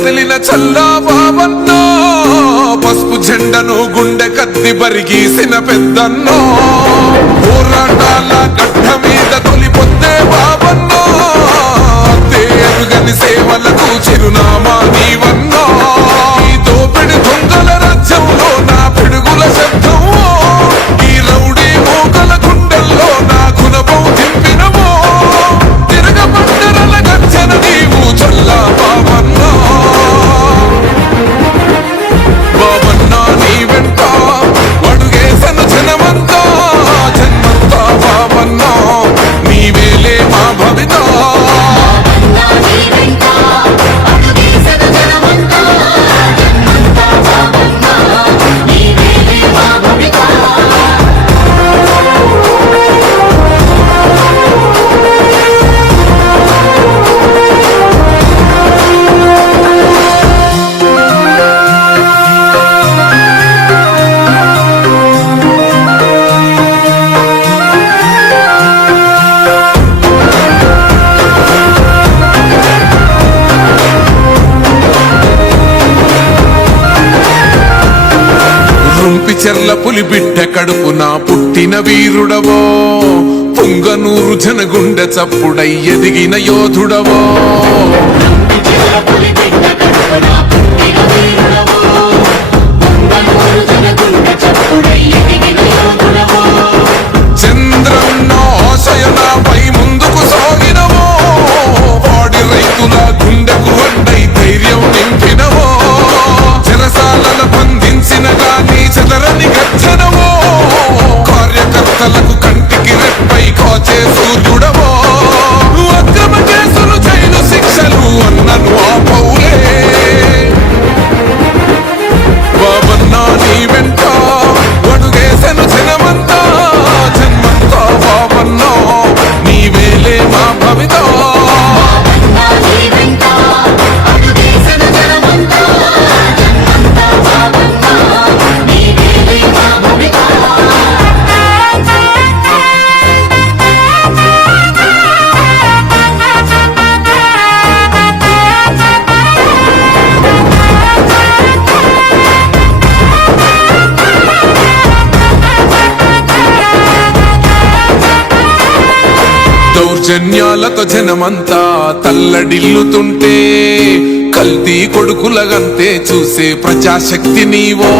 కదిలిన చల్లాబాబన్నో పసుపు జెండను గుండె కత్తి బరిగీసిన పెద్దన్నో పోరాటాల గడ్డమే చెర్ల పులి బిడ్డ నా పుట్టిన వీరుడవో. పుంగనూరు జనగుండె చప్పుడై ఎదిగిన యోధుడవో. చేస్తూ చూడబో దౌర్జన్యాలతో జనమంతా తల్లడిల్లుతుంటే కల్తీ కొడుకులగంతే చూసే ప్రజాశక్తి నీవో.